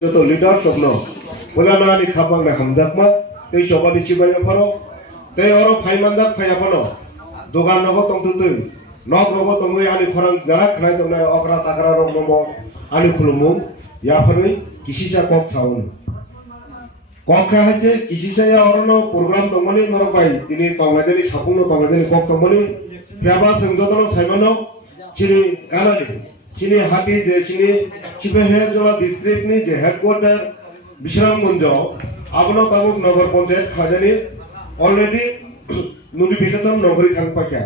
Joto leader sobno ulama ni khapang na hamjakma tei chobani chibai pharo tei oro phaimanjak phaiapano dogan nogo tongtutui nok nogo tongui ani khorang jarak khnai tongnai okra takra rok nomo ani khulumung ya phanui kisisa kok saun kok kha hache kisisa ya orono program tongmani norokai tini tongladeni sapungno tongladeni kok tongmani pyaba sengjodono saimano chini kanani chini hati je chini chibehejola district ni je headquarter Bishramgunj abno tabuk nagar panchayat khajani already notification nogri thangpakya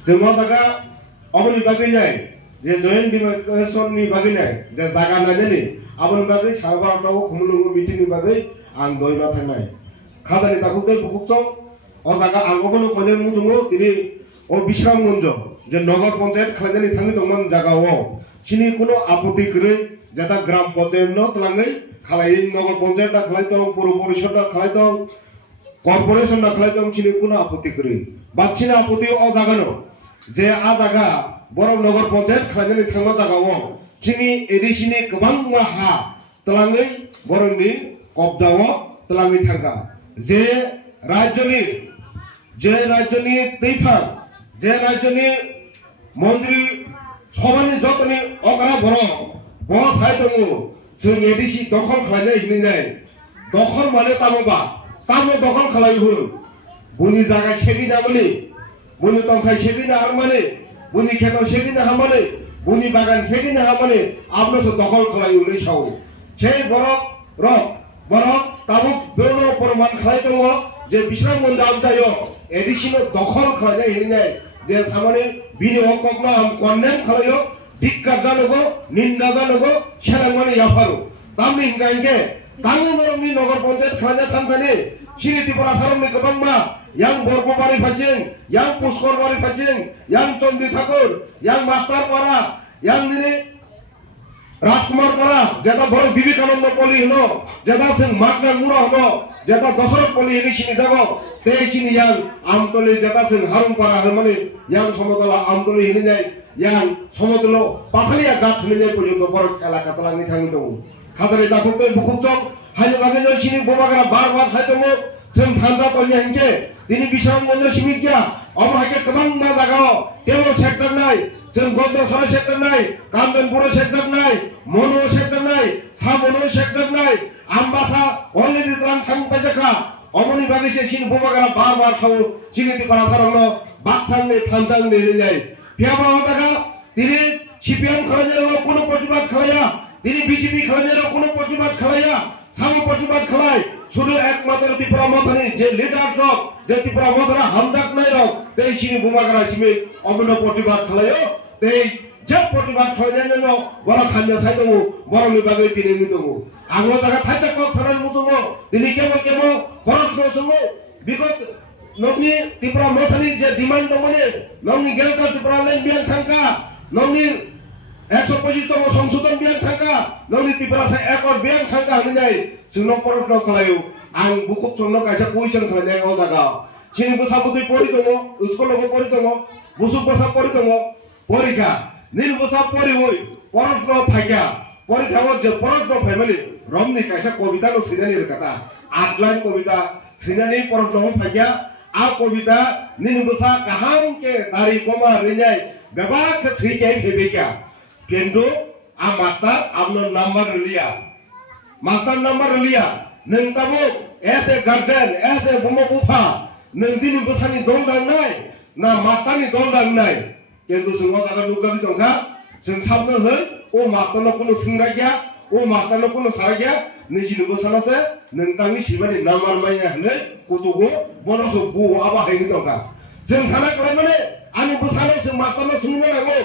semua jaga aboni bagai nai je joint demarcation ni bagai nai je jaga najani aboni bagai sarba tawo khumulungu meeting ni bagai ang doima thangnai khadani tabuk dei bukukchong o jaga angobono konen mujungo tini o Bishramgunj যে নগর পঞ্চায়েত খাজানি থাঙ্গি দংমান জায়গাও চিনি কোনো আপত্তি করে যেটা গ্রাম পঞ্চায়েত ন তলাঙ্গই খালাই নগর পঞ্চায়েতটা খালাইতো পুর পরিষদটা খালাইতো কর্পোরেশনটা খালাইতো চিনি কোনো আপত্তি করে বাচ্চিনা আপত্তি অ জাগানো যে আ জায়গা বড় নগর পঞ্চায়েত খাজানি থাঙ্গা জায়গাও চিনি এডিসিনি গোবাং হা তলাঙ্গই বরংনি কবজাও তলাঙ্গই থাঙ্গা যে রাজ্যনি তৈফা যে রাজ্যনি মন্ত্রী সবানি যতনি অকরা বড় বস হাইতমু जों एडिसि दखल खालायनाय हिननाय दखल माने तामोबा तामो दखल खालाय हुन बुनि जागा सेगिना माने बुनि तंखाय सेगिना आर माने बुनि खेताव सेगिना हा माने बुनि बागान सेगिना हा माने आपनो सो दखल खालाय उलै साव छे बरक ताबुक बेनो प्रमाण खालाय दङ जे बिश्रामगन्ज आमचायो एडिसिनो दखल खालायनाय हिननाय जे सामाने बिनि हककना आम कन्डेम खालायो धिक्कार जानोगो निंदा जानोगो सेलांमाने याफारो तामनि हिंगाइंगे तामु नरमनि नगर पंचायत खाजा थांखानि सिनि त्रिपुरा सारमनि गोबांमा यां बरगबारि फाजिं यां पुष्करबारि फाजिं यां चंदी ठाकुर यां मास्टार पारा यां दिनि राजकुमार पारा जेता बड़ विवेकानंद पल्ली हनो जेता जों मागना मुरा हनो जेता दशरथ पल्ली एनि सिनि जागो ते सिनि यां आमतली जेता जों हारुं पारा हमाने यां समतला आमतली हिननाय yang somodolo pakaliya gat hene porjonto bor elaka talangi thangi dong khadari dakukte bukukchok haje bageno sini bobagra bar khaitongo जों थांजा तोnya हिंके दिनि बिश्रामगन्ज सिमिकिया अब हाके गोबां मा जागाव टेबल सेक्टर नाय जों गन्दसरा सेक्टर नाय कामजनपुर सेक्टर नाय मनो सेक्टर नाय सामनो सेक्टर नाय आमबासा अलरेडी तां थां पाजाका अमनि बागैसे सिनि बोबाग्रा बार थाव सिनि दिपारा सारनो बाक्सांनि थामजांनि लेनाय पियाबा जागा दिनि सिपिएम खालायजेराव कोनो प्रतिबाद खालाया दिनि बिजेपि खालायजेराव कोनो प्रतिबाद खालाया सामो प्रतिबाद खालाय শুধু একমাত্র ত্রিপুরা মথানি যে লিডারস যে ত্রিপুরা মথারা হামজাক নাই রক তেই সিনি বুমাগরা সিমি অমন প্রতিবাদ খালায়ো তেই যে প্রতিবাদ খালায় যেন বড় খান্না সাইদমু বড়নি বাগৈ তিনি নিদমু আঙ্গ জায়গা থাইচা কক সারান মুজুগো তিনি কেমো খরচ নসুগো বিগত নমনি ত্রিপুরা মথানি যে ডিমান্ড দমনে নমনি গেলকা ত্রিপুরা লাইন বিয়ান থাঙ্কা নমনি 125তম সংশোধন বিয়ান থাকা ননি ত্রিপুরা একর বিয়ান থাকা হইনাই जोंनो प्रश्न खालायो आं बुकुक संनो कायसा कुइसन खालायनाय अ जागा सिनि बसाबुदै परि दङ स्कुलाव परि दङ बुसुक बसा परि दङ परीक्षा निल बसा परि होय प्रश्न फाग्या परीक्षाव जे प्रश्न फायमानि रमनि कायसा कविता नो सैनानि रकाता 8 लाइन कविता सैनानि प्रश्न फाग्या आ कविता निल बसा काहाम के दारि कमा रिनाय बेबा के सैके फेबेक्या केन्दु आ मास्टर आपनो नंबर लिया मास्टर नंबर लिया नों ताबो ऐसे गार्डन ऐसे बुमबुफा नों दिनि बसानि दं दांनाय ना मास्टारनि दं दांनाय किन्तु जों जागा नुगानि दंखा जों साबनो होन ओ मास्टारनो कोनो सोंग्रा गैया ओ मास्टारनो कोनो सारा गैया निजिनि बसानासो नोंथांनि सिबानि नाम्बार माया हने गथ'गो बनसो बो आबा हायनि दंखा जों साना खालाय माने आनि बसानो जों मास्टारनो सोंनो नांगौ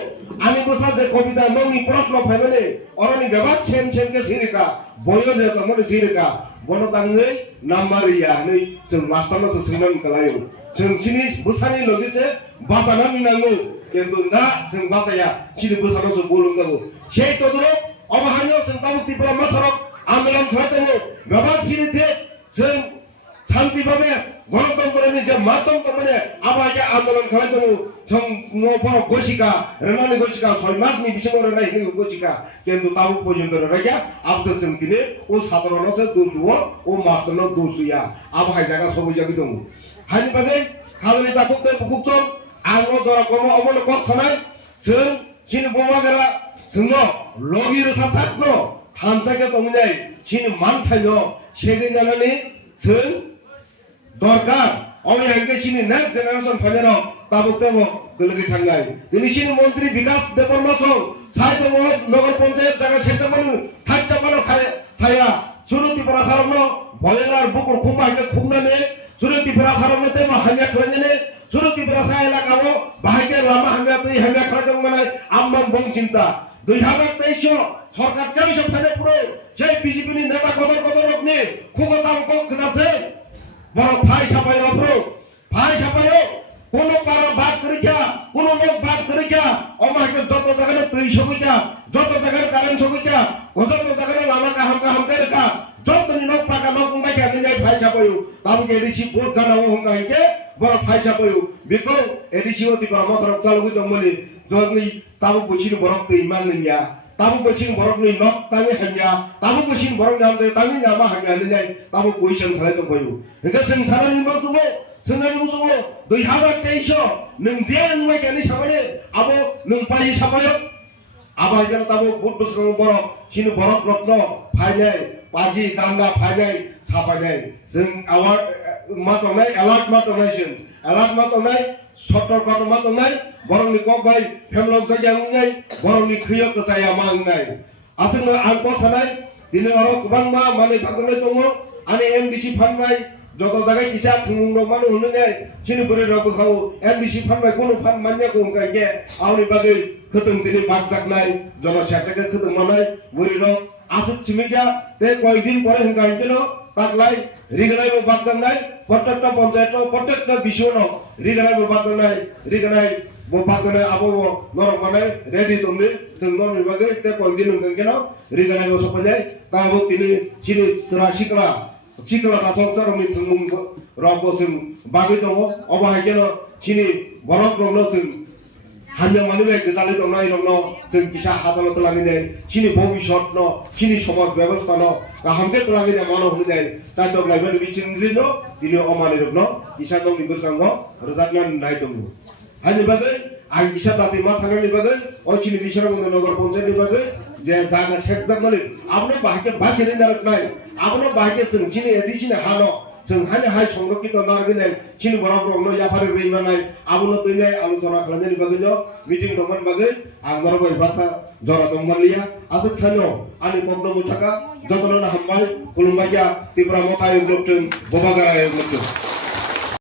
आनि बसा जे कविता नंनि प्रश्न फायमाने अरनि बेबाद सेम के सिरिका बयो जे तमने सिरिका बनो ताङै नाम्बार या नै जों मास्टारनो सोंनानै खालायो जों सिनि बसानि लगिसे बासानानै नांगौ किन्तु दा जों बासाया सिनि बसानोसो बोलुंगागौ সেই তদরক অবহান্য जों ताबुक ত্রিপুरा माथारक आन्दोलन खालायदों बेबाद सिनिते जों শান্তিভাবে গণতন্ত্রের যে মাধ্যম মানে আবাইকে আন্দোলন খালাই দङ जों बर गसिका रेनानि गसिका 6 मासनि बिसिङाव रेनाय हिनि गसिका কিন্তু তাও পর্যন্ত রাইয়া আবসা जों দিনে ও সাধারণসে দুলুও ও মাতন দুসুয়া আবহাই জায়গা সবই জায়গা দङ হানি বাগে খালি দাকুতে বুকুচম आङो जरा कम अमन कक सनाय जों सिनि बमागरा जोंनो लगिर सासातनो थामसाके दङनाय सिनि मानथायनो सेगेन जानानै जों दरकार अमे आंगे सिनि नेक्स्ट जेनारेशन फाइनाराव ताबुकतेबो गलगै थांनाय दिनै सिनि मन्त्रि विकास देबर्मासं साय दङ नगर पन्चायत जागा सेतामानु थाच्चामानो साया सुरुतिपरा सारमनो बलेलार बुकुर खुमाके खुमनाने सुरुतिपरा सारमनो तेमा हान्या खलाजने सुरुतिपरा सा एलाकाव बाहायके लामा हान्या तै हान्या खलाजं माने आम्मान बं चिन्ता 2023 সরকার কেই সব ফাজে পুরো সেই বিজেপি নি নেতা কদর রকনি খুগতাম ক খনাছে বড় ভাই ছাপায় অপ্রো ভাই ছাপায় কোন পারা বাদ করিকা কোন লোক বাদ করিকা অমাকে যত জায়গায় তুই সগিকা যত জায়গায় কারেন্ট সগিকা যত জায়গায় লামা কাহাম রেখা যত নিনক পাকা নক মাইকা দিনাই ভাই ছাপায় তাবকে এডিসি ভোট গানাও হংকাইকে বড় ভাই ছাপায় বিকো এডিসি অতি পরমতর চালু দমনি জনি তাবু বছিনি বরক তুই মাননিয়া tabu bachin borok ni nok tangi hanya tabu bachin borok nam te tangi nyama hanya ni nai tabu question khalai to boyu hega sengsara ni mo tubo senari mo tubo 2023 nung je ang mai kani sabane abo nung pai sabayo aba jana tabu bud busro borok sini borok rokno phainai paji danda phainai sabanai जों awar ma tongnai alert ma tongnai sin alert ma tongnai सतर्कता मा दंनाय बरंनि कबाय फेमलक जायगांनाय बरंनि खैय कसाया मांनाय आसनो आं कथानाय दिनै अर गोबां मा माने फागनाय दङ आनि एमडीसी फाननाय जत जागाय इसा थुंमुंग मानो होननाय सिनि बोरै रावबो खाव एमडीसी फाननाय कोनो फान मान्या को गायगे आवनि बागै खतम दिनै बाग जागनाय जन सेटाके खतम मानाय बोरै र आसु चिमिगा ते कयदिन परे हंगाइनो ताकलाय रिगनायबो बाग जागनाय प्रत्येकटा पञ्चायत प्रत्येकटा बिसोनो रिगनायबो बाग जागनाय रिगनाय बो बाग जागनाय आबो नरक माने रेडी दंनि जों नरनि बागै ते कयदिन हंगाइनो रिगनायबो सपनाय ताबो तिनि सिनि राशिकला चिकला तासक सरमनि थुंमुं रबो जों बागै दङ अबाहायकेनो सिनि बरक रंनो जों हान्या मानिबाय गोदालै दंनाय रंनो जों किसा हादालत लागिनाय सिनि भबिष्यतनो सिनि समाज व्यवस्थानो गाहामके लागिनाय मानो होनाय चाइतक लाइबेन बिचिनलिनो दिनो अमानि रंनो किसा दंनि बसगांगो रोजागना नाय दङ हानि बागै आं किसा दाते मा थांनायनि बागै अचिनि बिसरमंग नगर पन्चायतनि बागै जे जागा सेकजागनानै आपनो बाहाके बाचिनि नारनाय आपनो बाहाके जों सिनि एडिसिनि हानो जों हानि हाय संरक्षित नारगनाय सिनि बरक रंनो याफारि रैमानाय आबुनो तैनाय आलोचना खालामनायनि बागैनो मिटिं दंमोन बागै आं नरबाय बाथा जरा दंमोनलिया आसक सानो आनि पब्नो मुथाका जतनना हामबाय खुलुमबाय तिब्रा मथाय ग्रुपजों बबागाराय ग्रुपजों